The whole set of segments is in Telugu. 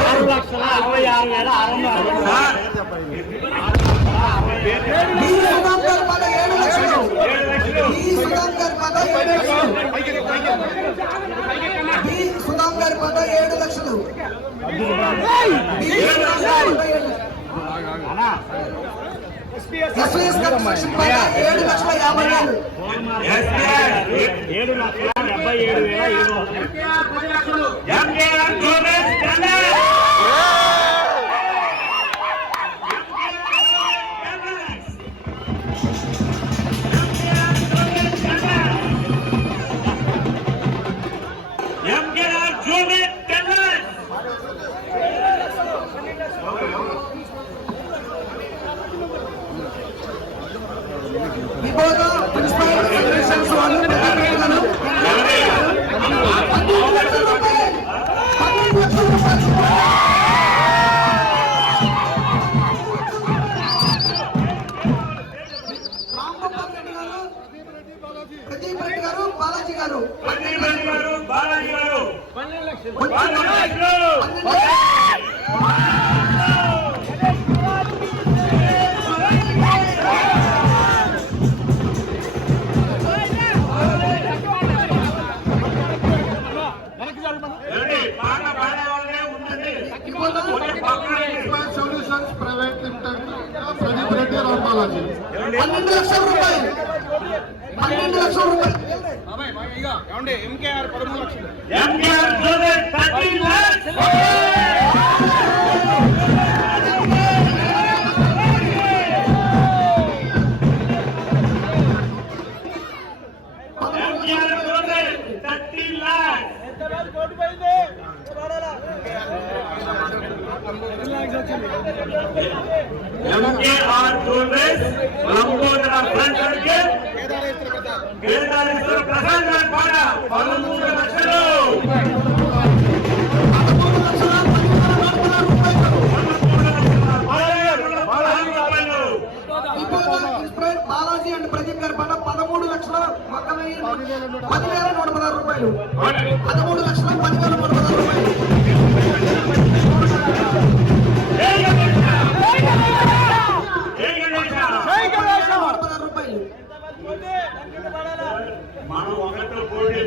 ఆరు లక్షల. అరవై ఆరు వేల ఆరు వందల అరవై డి సుధాకర్ పద ఏడు లక్షలు ఏడు లక్షలు కన్స్ట్రక్షన్ పద ఏడు యాభై వేలు. ఏడు లక్షల డెబ్బై ఏడు వేల ఏడు వందలు ప్రసాద్ గారి పాట లక్షలు. బాలాజీ అండ్ ప్రదీప్ గారి పడ పదమూడు లక్షల పదివేల నూట పదహారు రూపాయలు. పదమూడు లక్షల పదివేల మనం ఒకరితో పోటీ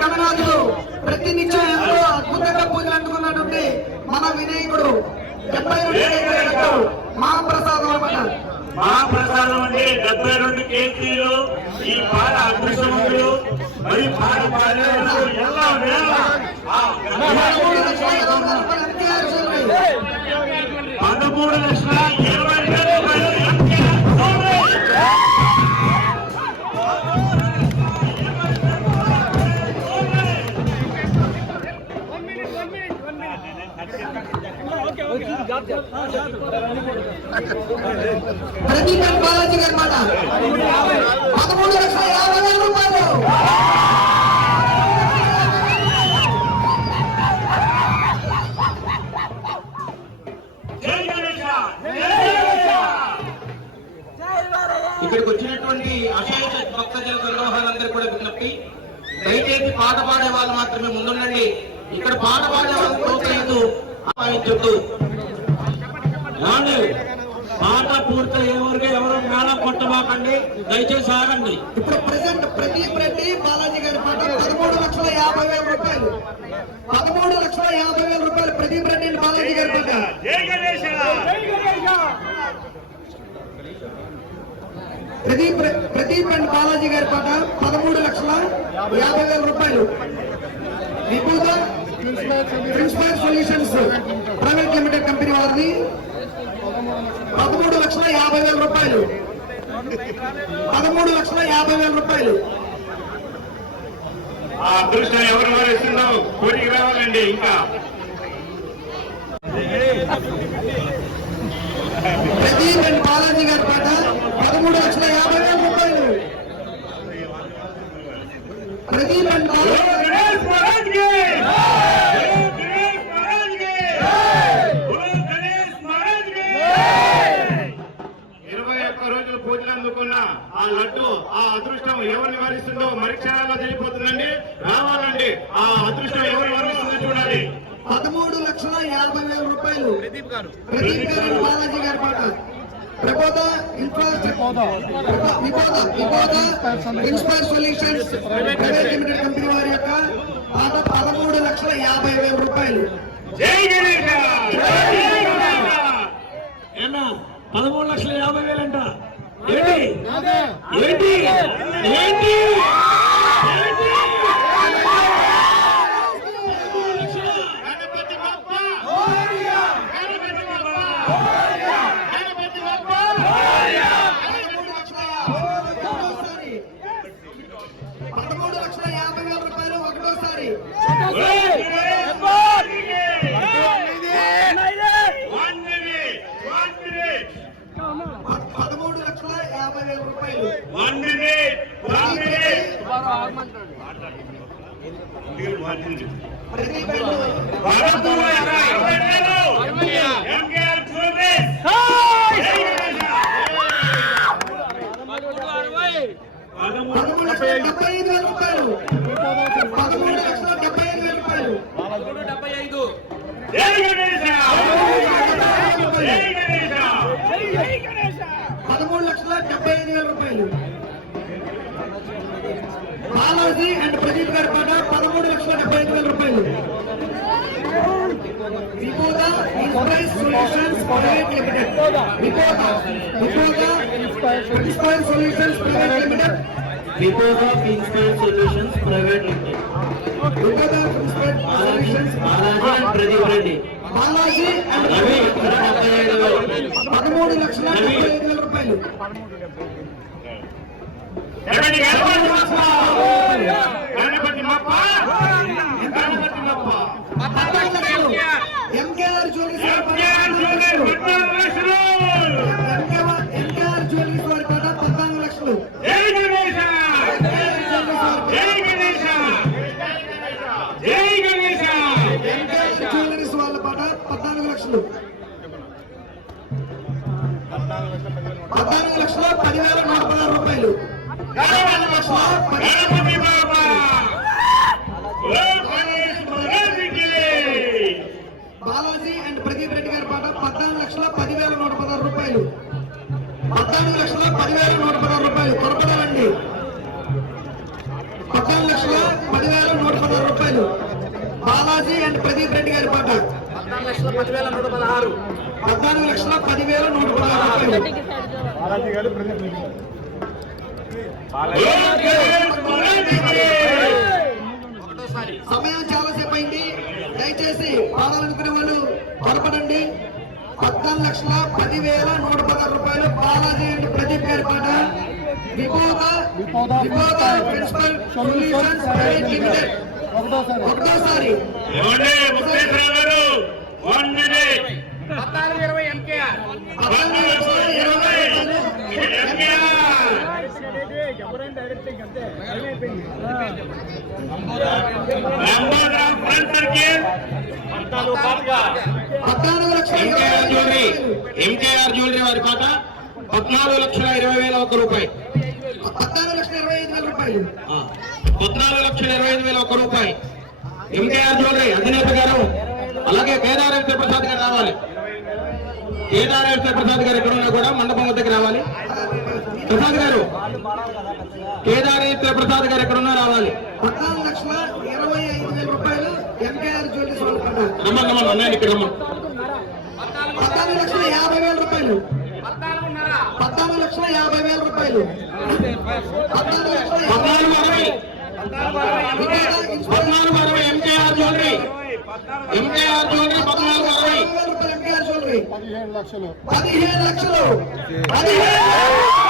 గణనాథులు ప్రతినిత్యం ఎంతో అద్భుతంగా పూజలు అందుకున్నటువంటి మన వినాయకుడు డెబ్బై రెండు కేజీలు మహాప్రసాదం అన్నమాట. మహాప్రసాదం అంటే డెబ్బై రెండు కేజీలు ఈ పాట అదృష్టవంతులు మరి పాట పాడేవాళ్ళు ఎలా వేళ ఆ పదమూడు లక్షల ప్రదీప్ బాలాజీ గారు మాట. పదమూడు లక్షల యాభై వేల రూపాయలు. కొట్టమాకండి దయచేసి ఆగండి. ఇప్పుడు ప్రెసెంట్ ప్రదీప్ రెడ్డి బాలాజీ గారి మాట పదమూడు లక్షల యాభై వేల రూపాయలు. పదమూడు లక్షల యాభై వేల రూపాయలు ప్రదీప్ రెడ్డి అండ్ బాలాజీ గారి గణేశ! ప్రదీప్ ప్రదీప్ అండ్ బాలాజీ గారి పాట పదమూడు లక్షల యాభై వేల రూపాయలు. విభూత principal solutions private limited company వారిది. పదమూడు లక్షల యాభై వేల రూపాయలు. పదమూడు లక్షల యాభై వేల రూపాయలు. ఆ అదృష్టం ఎవరు వరిస్తుందో కోరిక రావాలండి ఇంకా. ప్రదీప్ అండ్ బాలాజీ గారి పాట పదమూడు లక్షల యాభై వేల రూపాయలు. ప్రదీప్ అండ్ బాలాజీ ఆ అదృష్టం ఎవరిని వరిస్తుందో మరి క్షణాల్లో తెలియపోతుందండి. రావాలండి. ఆ అదృష్టం ఎవరిని వరిస్తుందో చూడాలి. పదమూడు లక్షల యాభై వేల రూపాయలు ప్రదీప్ గారు. బాలాజీ గారి పాట. Prabodha infrastructure solutions private limited company వారి యొక్క పాట పదమూడు లక్షల యాభై వేల రూపాయలు. పదమూడు లక్షల యాభై వేలంట? ఏంటి? ఏంటి? ఏంటి? పదమూడు లక్షల యాభై వేల రూపాయలు ఒకటోసారి ప- పదమూడు లక్షల యాభై వేల రూపాయలు ప్రదీప్ గారు పదమూడు లక్షల డెబ్బై ఐదు వేల రూపాయలు. పదమూడు లక్షల డెబ్బై ఐదు వేల రూపాయలు పదమూడు లక్షల డెబ్బై ఐదు వేల రూపాయలు బాలాజీ అండ్ ప్రదీప్ గారి పాట విపోద ఇన్స్పైర్ సొల్యూషన్స్ ప్రైవేట్ లిమిటెడ్ విపోద విపోద inspire solutions private limited విపోజ్ of inspire solutions private limited విపోద inspire solutions Balaji and Pradeep Reddy Balaji and Ravi పదమూడు లక్షల డెబ్బై ఐదు వేల రూపాయలు గణపతి బప్ప గణపతి బాలాజీ అండ్ ప్రదీప్ రెడ్డి గారి పాట పద్నాలుగు లక్షల పదివేల నూట పదహారు రూపాయలు. పద్నాలుగు లక్షల పదివేల నూట పదహారు రూపాయలు. త్వరపడాలండి పద్నాలుగు లక్షల పదివేల నూట పదహారు రూపాయలు. బాలాజీ అండ్ ప్రదీప్ రెడ్డి గారి పాట. పద్నాలుగు లక్షల పదివేల నూట పదహారు. రూపాయలు. ఓ గణేశ్ మహారాజుకి సమయం చాలాసేపు అయింది దయచేసి పాడాలనుకునే వాళ్ళు త్వరపడండి. పద్నాలుగు లక్షల పదివేల నూట పదహారు రూపాయలు బాలాజీ అండ్ ప్రదీప్ గారి పాట. విపోద విపోద ప్రిన్సిపల్ సొల్యూషన్స్ ప్రైవేట్ లిమిటెడ్. ఒకటోసారి ఏమండి ముక్తేశ్వర గారు వన్ మినిట్ పద్నాలుగు లక్షల ఇరవై నంబర్ ఆఫ్ ఫ్రంట్ సర్కిల్ పద్నాలుగు లక్షల ఇరవై ఎంకేఆర్ జ్యువెలరీ ఎంకేఆర్ జ్యువెలరీ వారి పాట పద్నాలుగు లక్షల ఇరవై వేల ఒక రూపాయి. పద్నాలుగు లక్షల ఇరవై ఐదు వేల ఒక రూపాయి. ఎంకేఆర్ జ్యువెలరీ అధినేత గారు. అలాగే కేదారేశ్వర ప్రసాద్ గారు రావాలి. కేదారేశ్వర ప్రసాద్ గారు ఎక్కడ ఉన్నా కూడా మండపం వద్దకు రావాలి. ప్రసాద్ గారు కేదారేశ్వర ప్రసాద్ గారు ఎక్కడ ఉన్నా రావాలి. పద్నాలుగు లక్షల ఇరవై ఐదు వేల రూపాయలు ఎంకేఆర్ జ్యువెలరీస్ వాళ్ళ పాట రమ్మని రమ్మని అన్నయ్య ఇక్కడ రమ్మని. పద్నాలుగు లక్షల యాభై వేల రూపాయలు. పద్నాలుగు లక్షల యాభై వేల రూపాయలు. పద్నాలుగు అరవై. పద్నాలుగు అరవై ఎంకేఆర్ జ్యువెలరీ ఎంకేఆర్ జ్యువెలరీ పద్నాలుగు అరవై యాభై వేల రూపాయలు ఎంకేఆర్ జ్యువెలరీ పదిహేడు లక్షలు పదిహేను లక్షలు పదిహేను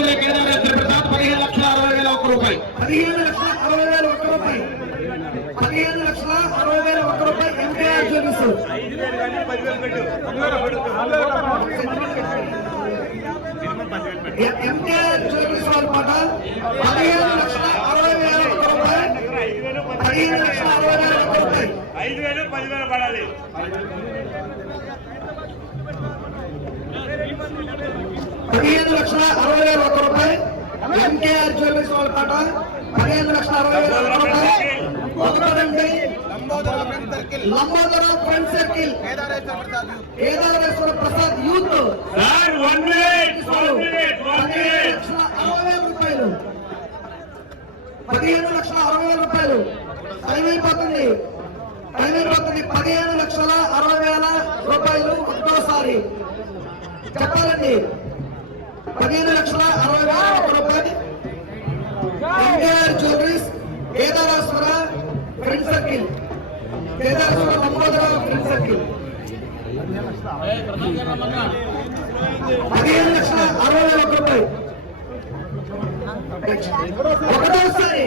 పదిహేను లక్షల అరవై లక్షల అరవై వేల ఒక్క రూపాయి. పదిహేను లక్షల అరవై వేల ఒక్క రూపాయి. పదిహేను లక్షల అరవై వేల ఒక్క రూపాయి ఎంకేఆర్ జ్యువెలర్స్ ఎంకేఆర్ జ్యువెలర్స్ వాళ్ళ మాట పదిహేను లక్షల అరవై వేల ఒక్క రూపాయి పదిహేను లక్షల అరవై వేల ఒక్క రూపాయి ఐదు వేలు పదివేలు పడాలి. పదిహేను లక్షల అరవై వేల ఒక్క రూపాయి. ఎంకేఆర్ జ్యువెలర్స్ వాళ్ళ పాట. పదిహేను లక్షల అరవై వేల ఒక్క రూపాయి. ఒకటండి. Lambodaram friend circle. Kedareshwara Prasad youth. పదిహేను లక్షల అరవై వేల రూపాయలు. పదిహేను లక్షల టైం అయిపోతుంది టైం అయిపోతుంది పదిహేను లక్షల అరవై వేల రూపాయలు ఒక్కోసారి. చెప్పాలండి. పదిహేను లక్షల అరవై వేల ఒక్క రూపాయలు NTR jewelleries Kedareshwara friend circle. Kedareshwara Lambodara friend circle. పదిహేను లక్షల అరవై వేల ఒక్క రూపాయలు ఒకటోసారి.